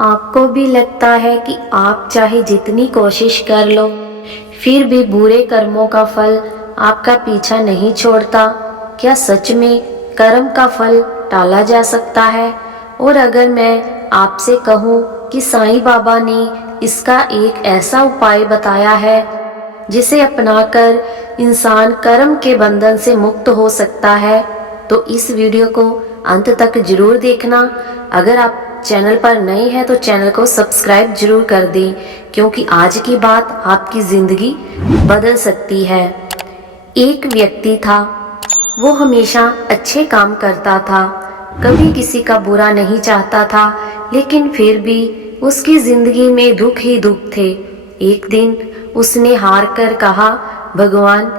आपको भी लगता है कि आप चाहे जितनी कोशिश कर लो फिर भी बुरे कर्मों का फल आपका पीछा नहीं छोड़ता? क्या सच में कर्म का फल टाला जा सकता है? और अगर मैं आपसे कहूँ कि साईं बाबा ने इसका एक ऐसा उपाय बताया है जिसे अपनाकर इंसान कर्म के बंधन से मुक्त हो सकता है, तो इस वीडियो को अंत तक जरूर देखना। अगर आप चैनल पर नए हैं तो चैनल को सब्सक्राइब जरूर कर दें, क्योंकि आज की बात आपकी जिंदगी बदल सकती है। एक व्यक्ति था, वो हमेशा अच्छे काम करता था, कभी किसी का बुरा नहीं चाहता था, लेकिन फिर भी उसकी जिंदगी में दुख ही दुख थे। एक दिन उसने हार कर कहा, भगवान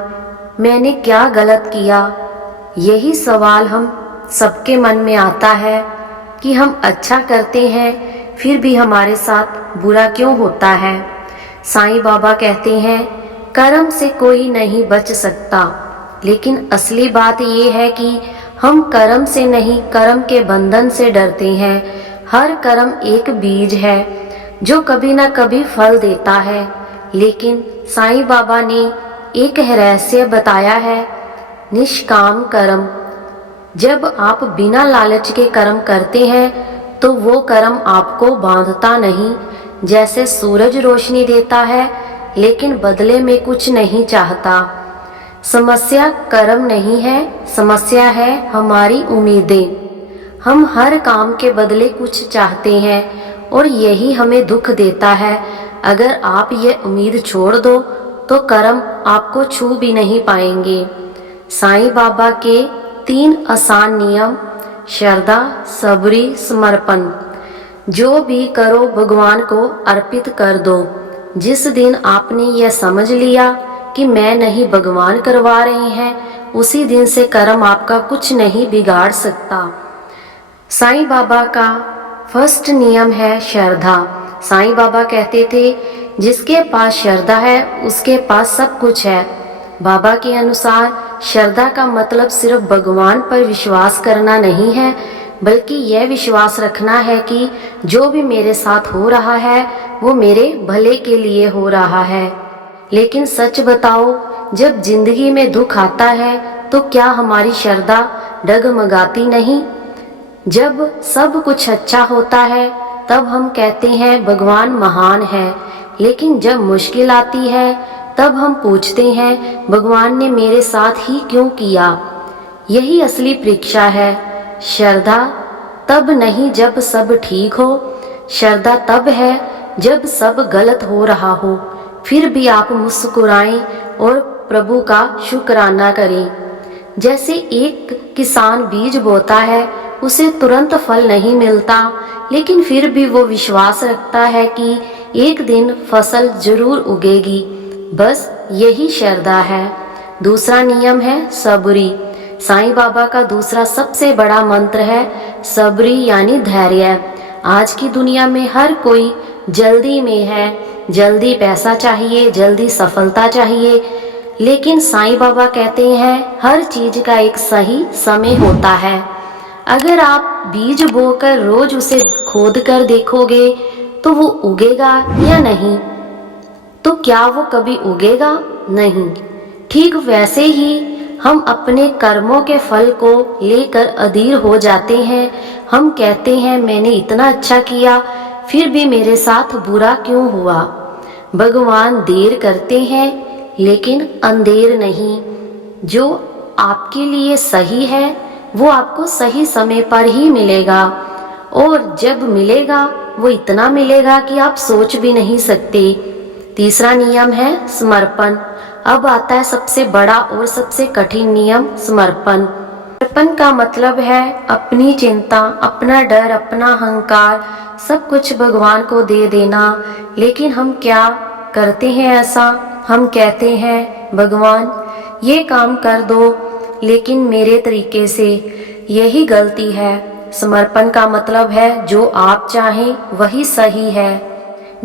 मैंने क्या गलत किया? यही सवाल हम सबके मन में आता है कि हम अच्छा करते हैं फिर भी हमारे साथ बुरा क्यों होता है। साईं बाबा कहते हैं कर्म से कोई नहीं बच सकता, लेकिन असली बात ये है कि हम कर्म से नहीं कर्म के बंधन से डरते हैं। हर कर्म एक बीज है जो कभी ना कभी फल देता है, लेकिन साईं बाबा ने एक रहस्य बताया है, निष्काम कर्म। जब आप बिना लालच के कर्म करते हैं तो वो कर्म आपको बांधता नहीं। जैसे सूरज रोशनी देता है लेकिन बदले में कुछ नहीं चाहता। समस्या कर्म नहीं है, समस्या है हमारी उम्मीदें। हम हर काम के बदले कुछ चाहते हैं और यही हमें दुख देता है। अगर आप ये उम्मीद छोड़ दो तो कर्म आपको छू भी नहीं पाएंगे। साईं बाबा के 3 आसान नियम, श्रद्धा, सबरी, समर्पण। जो भी करो भगवान को अर्पित कर दो। जिस दिन आपने यह समझ लिया कि मैं नहीं भगवान करवा रहे हैं, उसी दिन से कर्म आपका कुछ नहीं बिगाड़ सकता। साईं बाबा का फर्स्ट नियम है श्रद्धा। साईं बाबा कहते थे जिसके पास श्रद्धा है उसके पास सब कुछ है। बाबा के अनुसार श्रद्धा का मतलब सिर्फ भगवान पर विश्वास करना नहीं है, बल्कि यह विश्वास रखना है कि जो भी मेरे साथ हो रहा है वो मेरे भले के लिए हो रहा है। लेकिन सच बताओ, जब जिंदगी में दुख आता है तो क्या हमारी श्रद्धा डगमगाती नहीं? जब सब कुछ अच्छा होता है तब हम कहते हैं भगवान महान है, लेकिन जब मुश्किल आती है तब हम पूछते हैं भगवान ने मेरे साथ ही क्यों किया? यही असली परीक्षा है। श्रद्धा तब नहीं जब सब ठीक हो, श्रद्धा तब है जब सब गलत हो रहा हो, फिर भी आप मुस्कुराएं और प्रभु का शुक्राना करें। जैसे एक किसान बीज बोता है, उसे तुरंत फल नहीं मिलता, लेकिन फिर भी वो विश्वास रखता है कि एक दिन फसल जरूर उगेगी। बस यही श्रद्धा है। दूसरा नियम है सबरी। साईं बाबा का दूसरा सबसे बड़ा मंत्र है सबरी, यानी धैर्य। आज की दुनिया में हर कोई जल्दी में है, जल्दी पैसा चाहिए, जल्दी सफलता चाहिए, लेकिन साईं बाबा कहते हैं हर चीज का एक सही समय होता है। अगर आप बीज बोकर रोज उसे खोद कर देखोगे तो वो उगेगा या नहीं? तो क्या वो कभी उगेगा? नहीं। ठीक वैसे ही हम अपने कर्मों के फल को लेकर अधीर हो जाते हैं। हम कहते हैं मैंने इतना अच्छा किया फिर भी मेरे साथ बुरा क्यों हुआ? भगवान देर करते हैं लेकिन अंधेर नहीं। जो आपके लिए सही है वो आपको सही समय पर ही मिलेगा, और जब मिलेगा वो इतना मिलेगा कि आप सोच भी नहीं सकते। तीसरा नियम है समर्पण। अब आता है सबसे बड़ा और सबसे कठिन नियम, समर्पण। समर्पण का मतलब है अपनी चिंता, अपना डर, अपना अहंकार सब कुछ भगवान को दे देना। लेकिन हम क्या करते हैं ऐसा? हम कहते हैं भगवान ये काम कर दो, लेकिन मेरे तरीके से। यही गलती है। समर्पण का मतलब है जो आप चाहें वही सही है।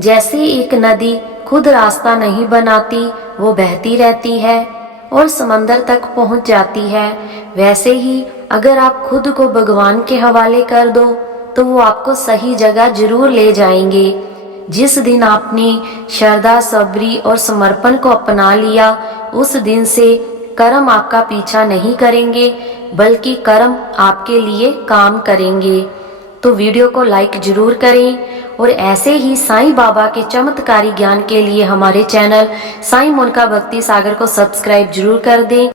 जैसे एक नदी खुद रास्ता नहीं बनाती, वो बहती रहती है और समंदर तक पहुंच जाती है, वैसे ही अगर आप खुद को भगवान के हवाले कर दो तो तो वो आपको सही जगह जरूर ले जाएंगे। जिस दिन आपने श्रद्धा, सबरी और समर्पण को अपना लिया, उस दिन से कर्म आपका पीछा नहीं करेंगे, बल्कि कर्म आपके लिए काम करेंगे। तो वीडियो को लाइक जरूर करें और ऐसे ही साईं बाबा के चमत्कारी ज्ञान के लिए हमारे चैनल साईं मोनिका भक्ति सागर को सब्सक्राइब जरूर कर दें।